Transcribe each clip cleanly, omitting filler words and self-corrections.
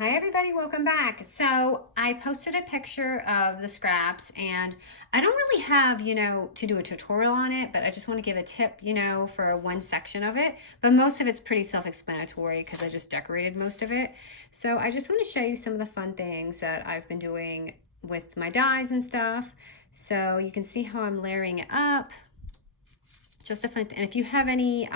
Hi everybody, welcome back. So I posted a picture of the scraps and I don't really have, to do a tutorial on it, but I just want to give a tip, for one section of it. But most of it's pretty self-explanatory because I just decorated most of it. So I just want to show you some of the fun things that I've been doing with my dies and stuff. So you can see how I'm layering it up. Just a fun, and if you have any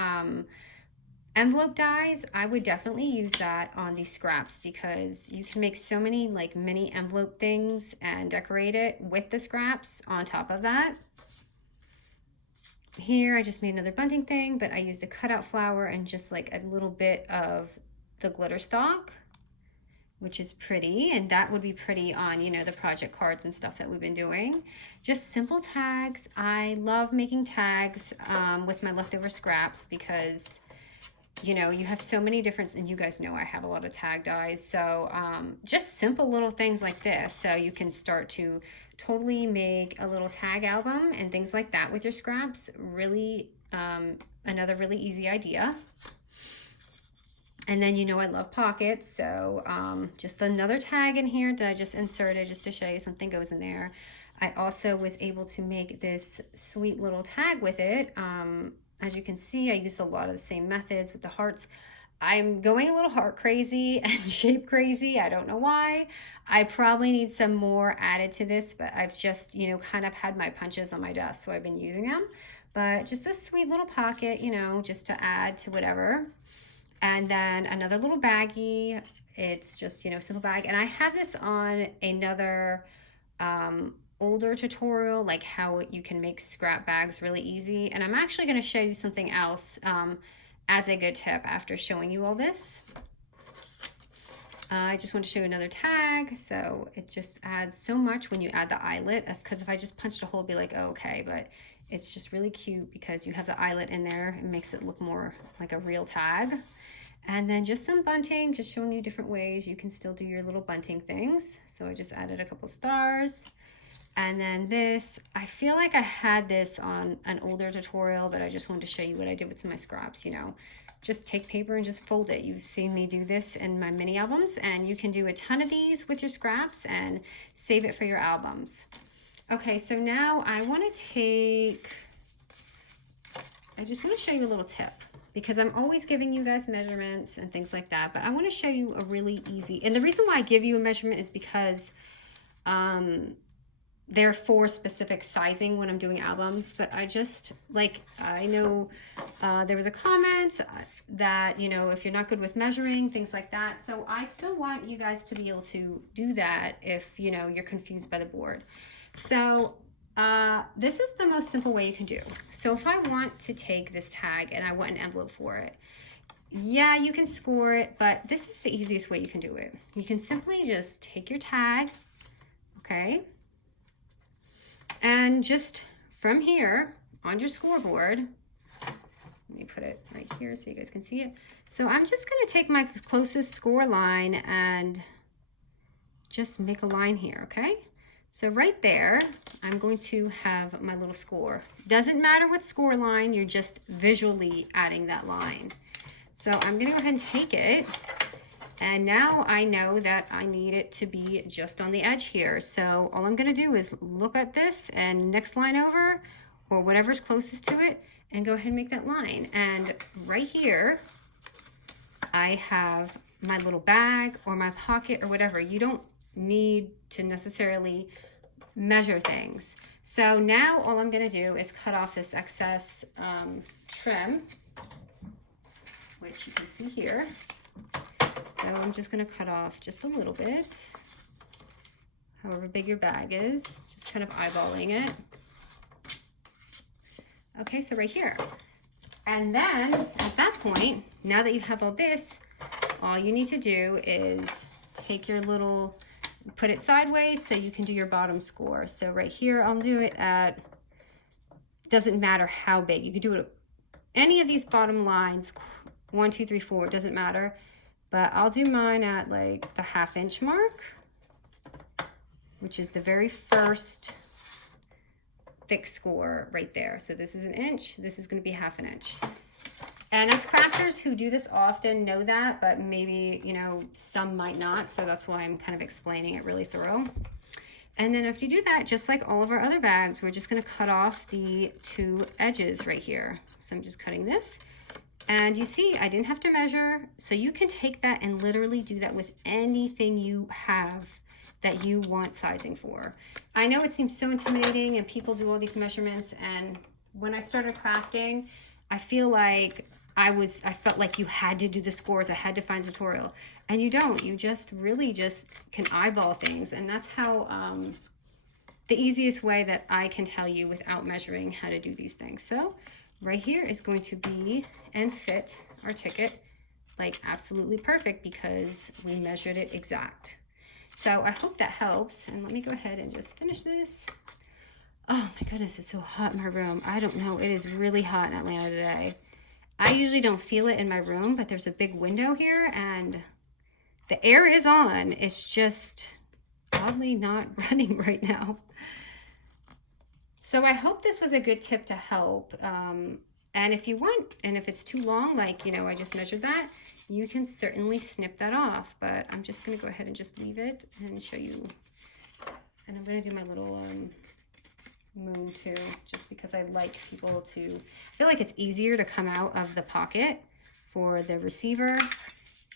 envelope dies, I would definitely use that on these scraps because you can make so many like mini envelope things and decorate it with the scraps on top of that. Here I just made another bunting thing, but I used a cutout flower and just like a little bit of the glitter stock, which is pretty, and that would be pretty on, the project cards and stuff that we've been doing. Just simple tags. I love making tags with my leftover scraps because you have so many different, and you guys know I have a lot of tag dies. So just simple little things like this. So you can start to totally make a little tag album and things like that with your scraps. Really, another really easy idea. And then, I love pockets. So just another tag in here that I just inserted just to show you something goes in there. I also was able to make this sweet little tag with it. As you can see, I used a lot of the same methods with the hearts. I'm going a little heart crazy and shape crazy. I don't know why. I probably need some more added to this, but I've just, kind of had my punches on my desk, so I've been using them. But just a sweet little pocket, just to add to whatever. And then another little baggie. It's just, simple bag. And I have this on another older tutorial, like how you can make scrap bags really easy. And I'm actually going to show you something else as a good tip after showing you all this. I just want to show you another tag. So it just adds so much when you add the eyelet, because if I just punched a hole, it'd be like, oh, okay, but it's just really cute because you have the eyelet in there. It makes it look more like a real tag. And then just some bunting, just showing you different ways you can still do your little bunting things. So I just added a couple stars. And then this, I feel like I had this on an older tutorial, but I just wanted to show you what I did with some of my scraps, Just take paper and just fold it. You've seen me do this in my mini albums, and you can do a ton of these with your scraps and save it for your albums. Okay, so now I just want to show you a little tip because I'm always giving you guys measurements and things like that, but I want to show you a really easy, and the reason why I give you a measurement is because they're for specific sizing when I'm doing albums, but I know there was a comment that, if you're not good with measuring, things like that. So I still want you guys to be able to do that if, you're confused by the board. So this is the most simple way you can do. So if I want to take this tag and I want an envelope for it, yeah, you can score it, but this is the easiest way you can do it. You can simply just take your tag, okay? And just from here on your scoreboard, let me put it right here so you guys can see it. So I'm just going to take my closest score line and just make a line here, okay? So right there, I'm going to have my little score. Doesn't matter what score line, you're just visually adding that line. So I'm going to go ahead and take it. And now I know that I need it to be just on the edge here. So all I'm going to do is look at this and next line over, or whatever's closest to it, and go ahead and make that line. And right here, I have my little bag or my pocket or whatever. You don't need to necessarily measure things. So now all I'm going to do is cut off this excess trim, which you can see here. So I'm just going to cut off just a little bit, however big your bag is, just kind of eyeballing it. Okay, so right here. And then at that point, now that you have all this, all you need to do is take your little, put it sideways so you can do your bottom score. So right here, I'll do it at, doesn't matter how big. You could do it any of these bottom lines, 1, 2, 3, 4, it doesn't matter. But I'll do mine at like the 1/2 inch mark, which is the very first thick score right there. So this is 1 inch, this is going to be 1/2 inch. And as crafters who do this often know that, but maybe, you know, some might not. So that's why I'm kind of explaining it really thorough. And then after you do that, just like all of our other bags, we're just gonna cut off the two edges right here. So I'm just cutting this. And you see, I didn't have to measure. So you can take that and literally do that with anything you have that you want sizing for. I know it seems so intimidating and people do all these measurements. And when I started crafting, I feel like I felt like you had to do the scores. I had to find a tutorial, and you don't. You just really just can eyeball things. And that's how, the easiest way that I can tell you without measuring how to do these things. So right here is going to be and fit our ticket like absolutely perfect because we measured it exact. So I hope that helps. And let me go ahead and just finish this. Oh my goodness, it's so hot in my room. I don't know, it is really hot in Atlanta today. I usually don't feel it in my room, but there's a big window here and the air is on. It's just oddly not running right now. So I hope this was a good tip to help. And if you want, and if it's too long, like, you know, I just measured that, you can certainly snip that off. But I'm just going to go ahead and just leave it and show you. And I'm going to do my little moon too, just because I like people to, I feel like it's easier to come out of the pocket for the receiver,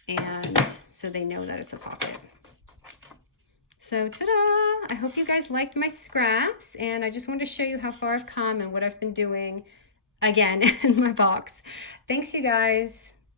and so they know that it's a pocket. So ta-da! I hope you guys liked my scraps, and I just wanted to show you how far I've come and what I've been doing again in my box. Thanks, you guys.